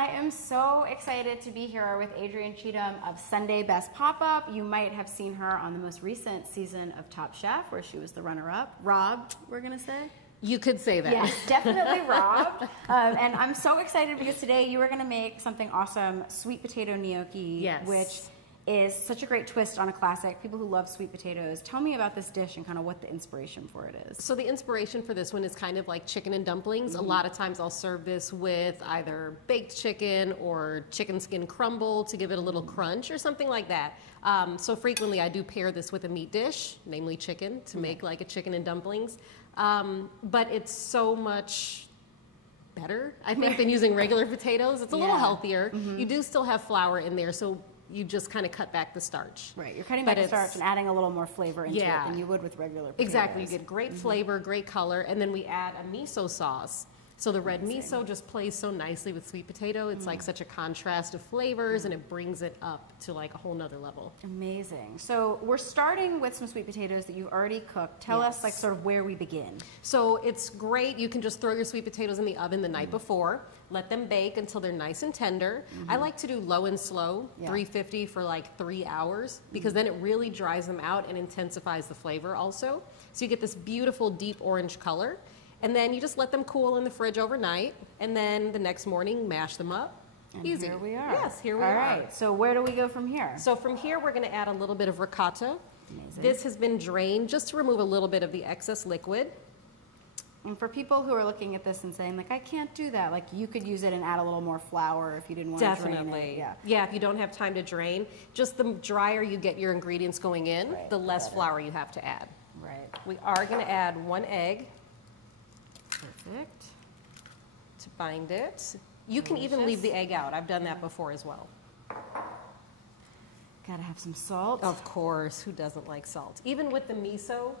I am so excited to be here with Adrienne Cheatham of Sunday Best Pop-Up. You might have seen her on the most recent season of Top Chef, where she was the runner-up. Robbed, we're gonna say? You could say that. Yes, definitely robbed. And I'm so excited because today you are gonna make something awesome, sweet potato gnocchi, yes, which is such a great twist on a classic. People who love sweet potatoes. Tell me about this dish and kind of what the inspiration for it is. So the inspiration for this one is kind of like chicken and dumplings. A lot of times I'll serve this with either baked chicken or chicken skin crumble to give it a little crunch or something like that. So frequently I do pair this with a meat dish, namely chicken, to make like a chicken and dumplings. But it's so much better, I think, than using regular potatoes. It's a little healthier. You do still have flour in there, so you just kind of cut back the starch. Right, you're cutting back the starch and adding a little more flavor into it than you would with regular potatoes. Exactly, you get great flavor, great color, and then we add a miso sauce. So the red miso just plays so nicely with sweet potato. It's like such a contrast of flavors, and it brings it up to like a whole nother level. Amazing. So we're starting with some sweet potatoes that you've already cooked. Tell us like sort of where we begin. So it's great. You can just throw your sweet potatoes in the oven the night before. Let them bake until they're nice and tender. I like to do low and slow, 350 for like 3 hours, because then it really dries them out and intensifies the flavor also. So you get this beautiful deep orange color. And then you just let them cool in the fridge overnight, and then the next morning mash them up. And easy. Here we are. Yes, here we are. All right, so where do we go from here? So from here we're going to add a little bit of ricotta. Amazing. This has been drained just to remove a little bit of the excess liquid. And for people who are looking at this and saying, like, I can't do that, like you could use it and add a little more flour if you didn't want to drain it. Yeah, if you don't have time to drain, just the drier you get your ingredients going in, the less flour you have to add. Right. We are going to add 1 egg. Perfect. To bind it. You can even leave the egg out. I've done that before as well. Gotta have some salt. Of course, who doesn't like salt? Even with the miso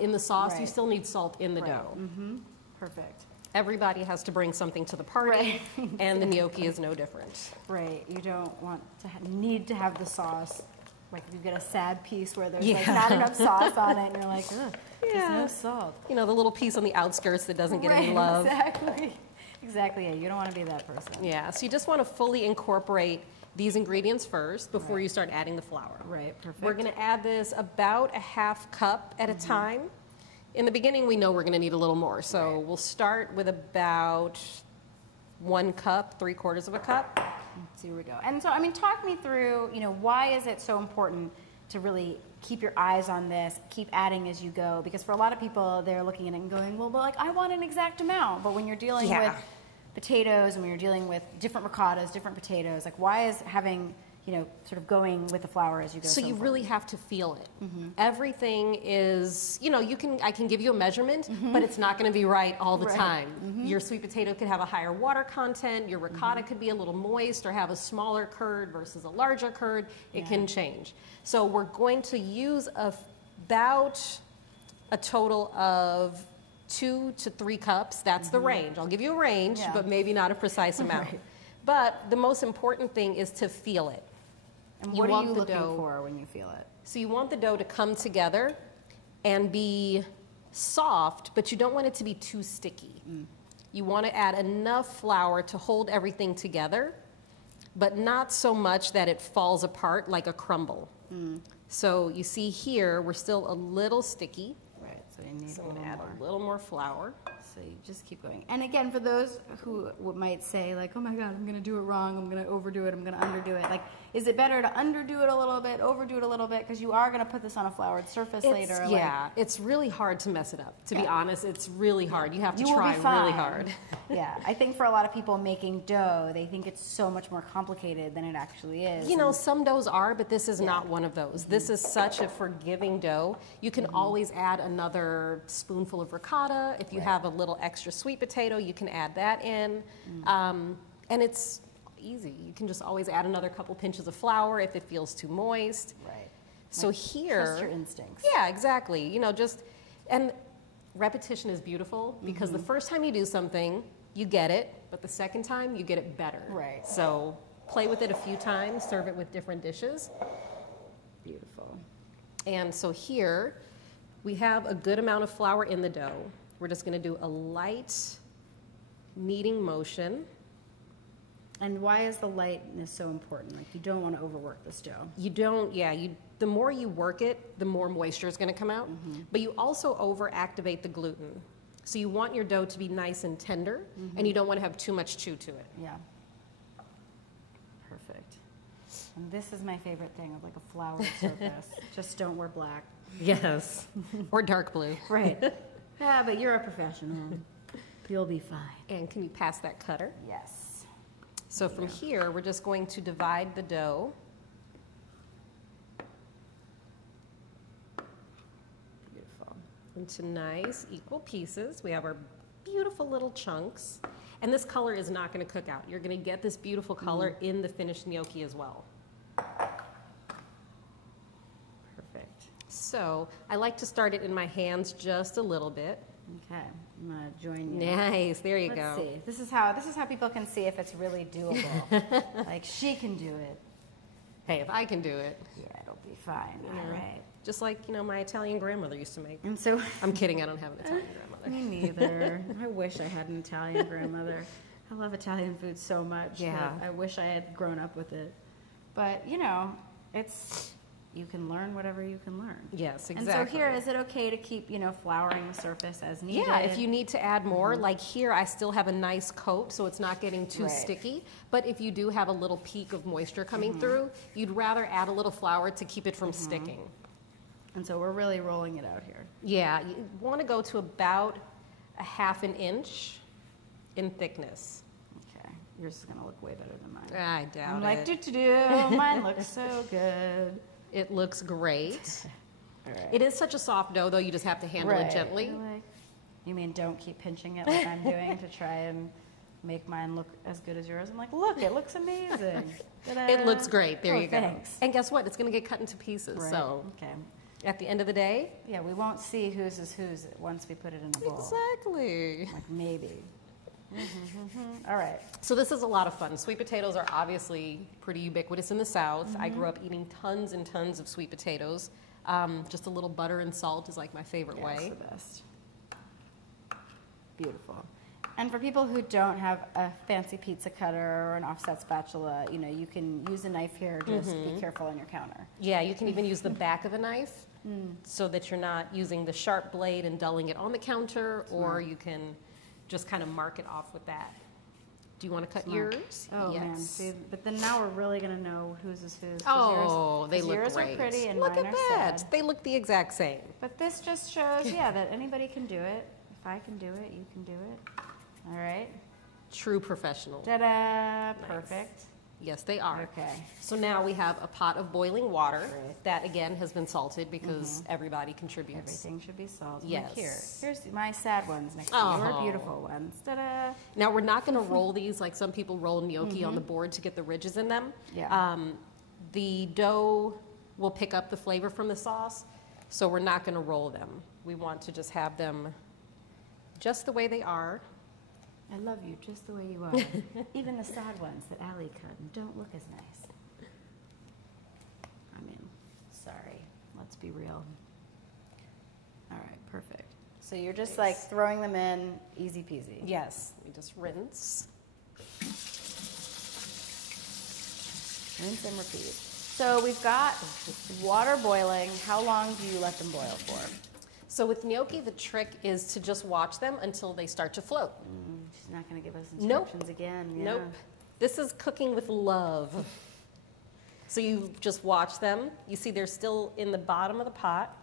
in the sauce, you still need salt in the dough. Perfect. Everybody has to bring something to the party, and the gnocchi is no different. Right, you don't want to need to have the sauce. Like if you get a sad piece where there's like not enough sauce on it, and you're like, ugh, there's no salt. You know, the little piece on the outskirts that doesn't get any love. Exactly. Exactly, yeah, you don't want to be that person. Yeah, so you just want to fully incorporate these ingredients first before you start adding the flour. Right, perfect. We're going to add this about a ½ cup at a time. In the beginning, we know we're going to need a little more, so we'll start with about 1 cup, 3/4 of a cup. So here we go. And so, I mean, talk me through, you know, why is it so important to really keep your eyes on this, keep adding as you go? Because for a lot of people, they're looking at it and going, well, but like, I want an exact amount. But when you're dealing with potatoes and when you're dealing with different ricottas, different potatoes, like why is having, you know, sort of going with the flour as you go? So you really have to feel it. Everything is, you know, I can give you a measurement, but it's not going to be right all the time. Your sweet potato could have a higher water content. Your ricotta could be a little moist or have a smaller curd versus a larger curd. It can change. So we're going to use about a total of 2 to 3 cups. That's the range. I'll give you a range, but maybe not a precise amount. But the most important thing is to feel it. And what are you looking for when you feel it? So you want the dough to come together and be soft, but you don't want it to be too sticky. You want to add enough flour to hold everything together, but not so much that it falls apart like a crumble. So you see here, we're still a little sticky. Right, so you need I'm going to add a little more flour. So you just keep going. And again, for those who might say like, oh my God, I'm going to do it wrong, I'm going to overdo it, I'm going to underdo it. Like, is it better to underdo it a little bit, overdo it a little bit? Because you are going to put this on a floured surface later. Yeah, it's really hard to mess it up. To be honest, it's really hard. You have to try really hard. Yeah, I think for a lot of people making dough, they think it's so much more complicated than it actually is. You know, some doughs are, but this is not one of those. This is such a forgiving dough. You can always add another spoonful of ricotta. If you have a little extra sweet potato, you can add that in. And it's easy. You can just always add another couple pinches of flour if it feels too moist. Right. So here, trust your instincts. Yeah, exactly. You know, and repetition is beautiful because the first time you do something, you get it, but the second time you get it better. Right. So play with it a few times, serve it with different dishes. Beautiful. And so here, we have a good amount of flour in the dough. We're just going to do a light kneading motion. And why is the lightness so important? Like, you don't want to overwork this dough. You don't, yeah, the more you work it, the more moisture is going to come out. But you also overactivate the gluten. So you want your dough to be nice and tender, and you don't want to have too much chew to it. Yeah. Perfect. And this is my favorite thing of like a floured surface. Just don't wear black. Yes. Or dark blue. Right. Yeah, but you're a professional. You'll be fine. And can you pass that cutter? Yes. So from here, we're just going to divide the dough. Beautiful. Into nice equal pieces. We have our beautiful little chunks. And this color is not going to cook out. You're going to get this beautiful color in the finished gnocchi as well. Perfect. So I like to start it in my hands just a little bit. Okay, I'm gonna join you. Nice, there you Let's go. see. This is how people can see if it's really doable. Like, she can do it. Hey, if I can do it. Yeah, it'll be fine. All right. Just like, my Italian grandmother used to make. And so I'm kidding, I don't have an Italian grandmother. me neither. I wish I had an Italian grandmother. I love Italian food so much. Yeah. I wish I had grown up with it. But, you can learn whatever you can learn. Yes, exactly. And so here, is it okay to keep, flouring the surface as needed? Yeah, if you need to add more, like here I still have a nice coat so it's not getting too sticky. But if you do have a little peak of moisture coming through, you'd rather add a little flour to keep it from sticking. And so we're really rolling it out here. Yeah, you want to go to about a ½ an inch in thickness. Okay, yours is gonna look way better than mine. I doubt I'm it. like, mine looks so good. It looks great. All right. It is such a soft dough, though, you just have to handle it gently. You mean don't keep pinching it like I'm doing to try and make mine look as good as yours? I'm like, look, it looks amazing. It looks great. There you go. Thanks. And guess what? It's going to get cut into pieces. Right. So okay. at the end of the day, yeah, we won't see whose is whose once we put it in a bowl. Exactly. Like maybe. All right. So this is a lot of fun. Sweet potatoes are obviously pretty ubiquitous in the South. I grew up eating tons and tons of sweet potatoes. Just a little butter and salt is like my favorite way. It's the best. Beautiful. And for people who don't have a fancy pizza cutter or an offset spatula, you can use a knife here. Just be careful on your counter. Yeah, you can even use the back of a knife so that you're not using the sharp blade and dulling it on the counter, or you can just kind of mark it off with that. Do you want to cut yours? Oh, yes. man. See, but then now we're really going to know whose is whose. Oh, they look yours great. Yours are pretty and look mine at are that. sad. They look the exact same. But this just shows, that anybody can do it. If I can do it, you can do it. All right. True professional. Ta-da. Nice. Perfect. Yes, they are. Okay. So now we have a pot of boiling water that, again, has been salted because everybody contributes. Everything should be salted. Yes. Like here's my sad ones next to your beautiful ones. Ta-da. Now, we're not going to roll these like some people roll gnocchi on the board to get the ridges in them. Yeah. The dough will pick up the flavor from the sauce, so we're not going to roll them. We want to just have them just the way they are. I love you just the way you are. Even the sad ones that Allie cut don't look as nice. I mean, sorry. Let's be real. All right, perfect. So you're just like throwing them in, easy peasy. Yes, we just rinse. Rinse and repeat. So we've got water boiling. How long do you let them boil for? So with gnocchi, the trick is to just watch them until they start to float. She's not going to give us instructions again. Yeah. Nope. This is cooking with love. So you just watch them. You see they're still in the bottom of the pot.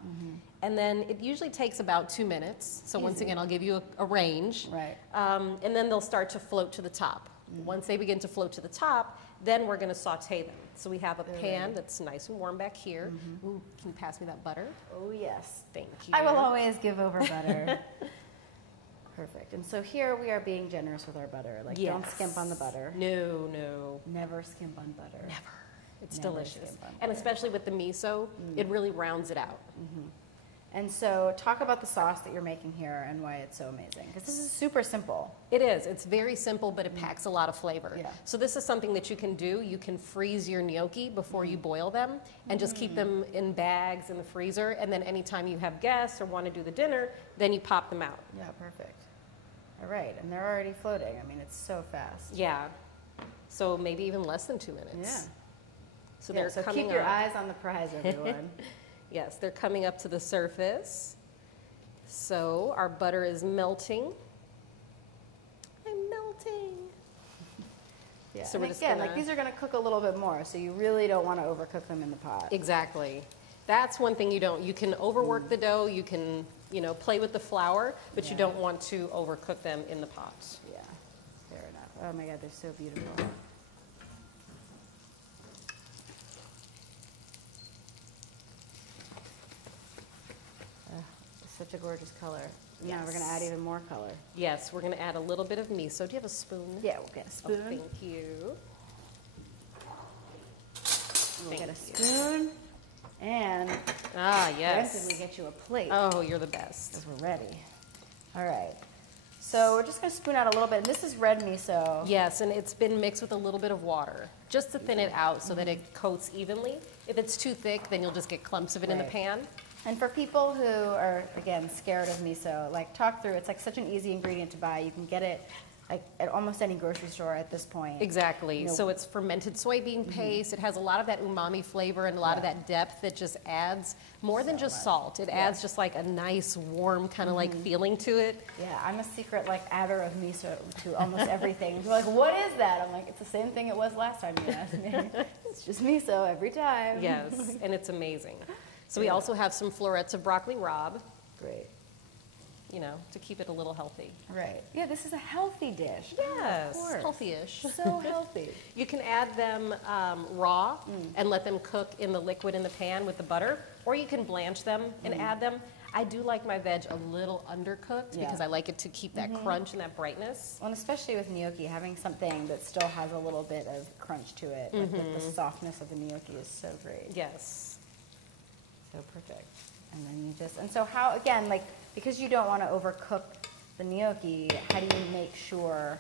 And then it usually takes about 2 minutes. So once again, I'll give you a range. Right. And then they'll start to float to the top. Once they begin to float to the top, then we're going to saute them. So we have a pan that's nice and warm back here. Ooh, can you pass me that butter? Oh, yes. Thank you. I will always give over butter. Perfect. And so here we are being generous with our butter. Like, don't skimp on the butter. No, no. Never skimp on butter. Never. It's Never delicious. skimp on And butter. especially with the miso, it really rounds it out. And so talk about the sauce that you're making here and why it's so amazing. Because this is super simple. It is. It's very simple, but it packs a lot of flavor. Yeah. So this is something that you can do. You can freeze your gnocchi before you boil them and just keep them in bags in the freezer. And then anytime you have guests or want to do the dinner, then you pop them out. Yeah, perfect. All right. And they're already floating. I mean, it's so fast. Yeah. So maybe even less than 2 minutes. Yeah. So Yeah, they're so coming keep your up. eyes on the prize, everyone. Yes, they're coming up to the surface. So our butter is melting. I'm melting. Yeah. So And we're just again, gonna- like these are going to cook a little bit more, so you really don't want to overcook them in the pot. Exactly. That's one thing you don't. You can overwork the dough. You can, play with the flour, but you Yeah. don't want to overcook them in the pot. Yeah, fair enough. Oh my God, they're so beautiful. Such a gorgeous color. Now we're going to add even more color. Yes, we're going to add a little bit of miso. Do you have a spoon? Yeah, we'll get a spoon. Oh, thank you. We'll get a Thank spoon. And Yes. when did we get you a plate? Oh, you're the best. Because we're ready. All right. So we're just going to spoon out a little bit. And this is red miso. Yes, and it's been mixed with a little bit of water just to thin it out so that it coats evenly. If it's too thick, then you'll just get clumps of it in the Right. pan. And for people who are, again, scared of miso, like talk through, it's like such an easy ingredient to buy. You can get it like at almost any grocery store at this point. Exactly. You know, So it's fermented soybean paste. It has a lot of that umami flavor and a lot of that depth that just adds more than just salt. It adds just like a nice, warm kind of like feeling to it. Yeah, I'm a secret like adder of miso to almost everything. People are like, what is that? I'm like, it's the same thing it was last time you asked me. It's just miso every time. Yes, and it's amazing. So we also have some florets of broccoli rabe, Great. to keep it a little healthy. Right. Yeah, this is a healthy dish. Yes, Of course. healthy-ish. So healthy. You can add them raw and let them cook in the liquid in the pan with the butter, or you can blanch them and add them. I do like my veg a little undercooked because I like it to keep that crunch and that brightness. Well, and especially with gnocchi, having something that still has a little bit of crunch to it, like with the softness of the gnocchi is so great. Yes. So perfect. And then you just, and so how, again, like, because you don't want to overcook the gnocchi, how do you make sure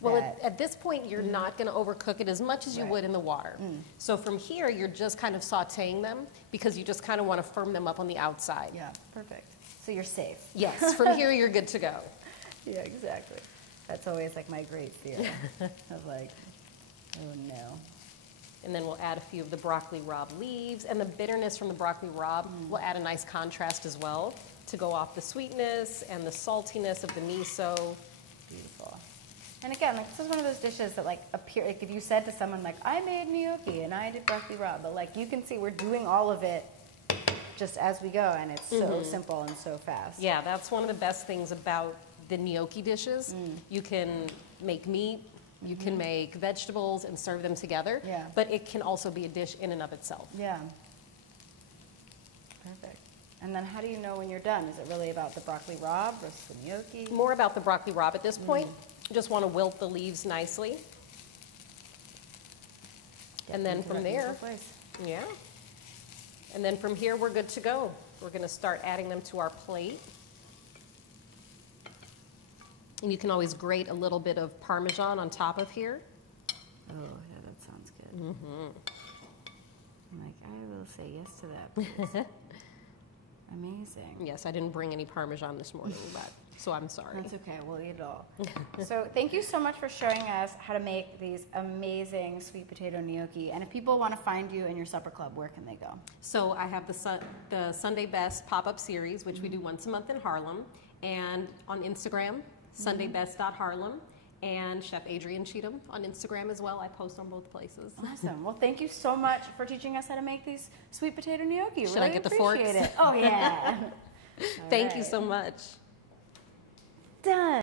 Well, that, at this point, you're not going to overcook it as much as you would in the water. So from here, you're just kind of sauteing them because you just kind of want to firm them up on the outside. yeah, perfect. So you're safe. Yes, from here, you're good to go. Yeah, exactly. That's always like my great fear of like, oh no. And then we'll add a few of the broccoli rabe leaves, and the bitterness from the broccoli rabe will add a nice contrast as well to go off the sweetness and the saltiness of the miso. Beautiful. And again, like, this is one of those dishes that like appear, like if you said to someone like, I made gnocchi and I did broccoli rabe, but like you can see we're doing all of it just as we go, and it's so simple and so fast. Yeah, that's one of the best things about the gnocchi dishes. You can make meat, you can make vegetables and serve them together, Yeah. but it can also be a dish in and of itself. Yeah. Perfect. And then how do you know when you're done? Is it really about the broccoli rabe versus the gnocchi? More about the broccoli rabe at this point. You just want to wilt the leaves nicely. And then from there, yeah. And then from here, we're good to go. We're going to start adding them to our plate. And you can always grate a little bit of Parmesan on top of here. Oh, yeah, that sounds good. I'm like, I will say yes to that, please. Amazing. Yes, I didn't bring any Parmesan this morning, so I'm sorry. That's okay, we'll eat it all. So thank you so much for showing us how to make these amazing sweet potato gnocchi. And if people want to find you in your supper club, where can they go? So I have the Sunday Best pop-up series, which we do once a month in Harlem, and on Instagram, sundaybest.harlem, and Chef Adrienne Cheatham on Instagram as well. I post on both places. Awesome. Well, thank you so much for teaching us how to make these sweet potato gnocchi. Should I get the forks? Appreciate it. Oh, yeah. Thank you so much. Done.